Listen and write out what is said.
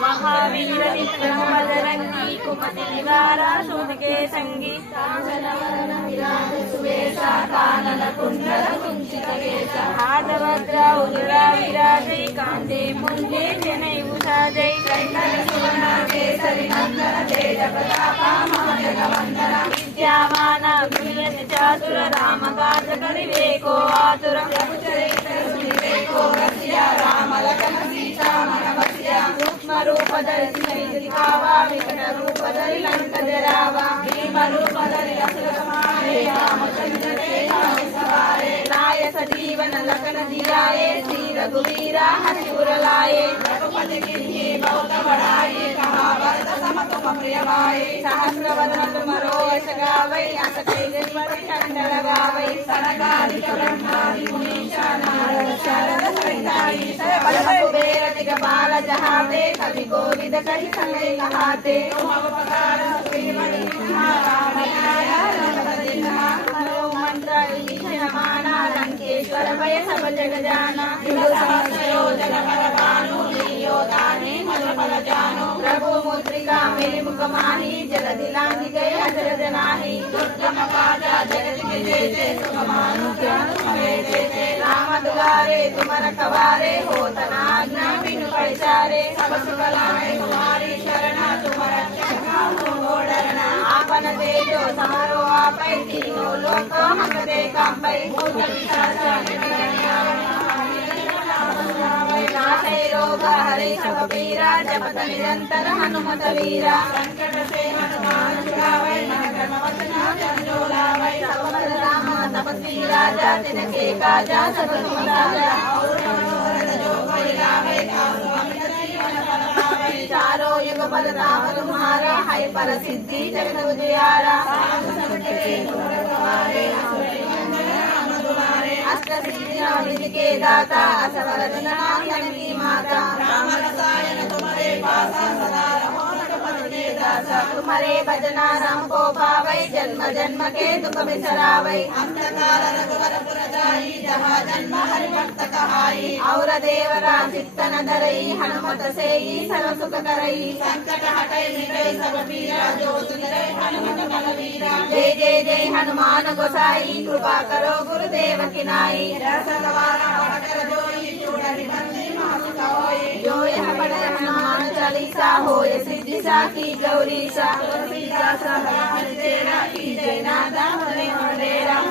महावीर विक्रम बजरंगी कुमति निवारा शोभिके संगी कानन कुंडल कुंचित केश हाथवज्र उदरा विराजै कांते मुंडे जनैभूषाजै कैतन सुवर्ण केसरि नंदन तेज प्रताप महाजगवंदन विद्यावान गुणयति चातुर राम काज करिवेको आतुर प्रभु चरित्र सुनिवेको रसिया राम लखन सीता मन बसिया सूक्ष्म रूप धरि दिखावा विकट रूप धरि लंक जरावा भीम रूप धरि असुर संहारे रामचंद्र के नाम सवारे लाय सजीवन लखन जियाए श्री रघुवीरा हरिपुर लाए रघुपति कीन्ही बहुत बड़ाई कहा भरत सम तुम प्रिय भाई सहस्र वदन तुम रोयस गावै अस कैलासपति कंठ लगावै सनकादिक ब्रह्मादि मुनीसा नारद शारद सहिताई बल कुबेर दिगपाल जहाते कवि कोविद कहि सकै कहाते तुम अवतार सुखमणि लंकेश्वर भय सब जग जाना योजन परवानु लीयोदानी मधुफल जानो प्रभु मुद्रिका मेरे मुख माही जलधि लांघि गए अजर नाही दुर्गम काजा जगत के जेते सुखमानु ज्ञान हमें देते राम दुआरे तुम रखवारे हो तना आज्ञा बिनु पैसारे सब सुख लाए तुम्हारी शरणा तुम रक्षक हो डरना आपन तेजो समारो आपै तीनों लोक हंसते कांपै भूत पिशाच नाथै रोग हरे सब पीरा जपत निरंतर हनुमत वीरा संकट से हनुमान छुड़ावै मन कर्म वचन जन लावै सब बल राम तपस्वी राजा तिनके काजा सब तुम राजा और मनोरथ जो कोई लावै तासु अमित जीवन फल पावै चारों युग बल राम तुम्हारा है पर सिद्धि जगत उजियारा अष्ट सिद्धि के दाता असवर जनार्दन की माता राम रसायन तुम्हारे पासा सदा रहो रघुपति के दासा तुम्हारे भजना राम को पावै जन्म जन्म के दुख बिसरावै अंत काल रघुवर पुर जाई जहाँ जन्म हरि भक्त कहाई और देवरा चित्तन धरई हनुमत सेई सर्व सुख करई संकट हटै मिटै सब पीरा जो सुनरै हनुमत बलवीरा जय जय जय हनुमान गोसाई कृपा करो गुरुदेव की नाई रसगवारा पढ़कर जोई चूड़हि बंदी मासुक होई जो यह पढ़े हनुमान चालीसा होय सिद्धि साखी गौरी सा तुलसीदास भगवान तेरा की जय नादा हरे हरे राम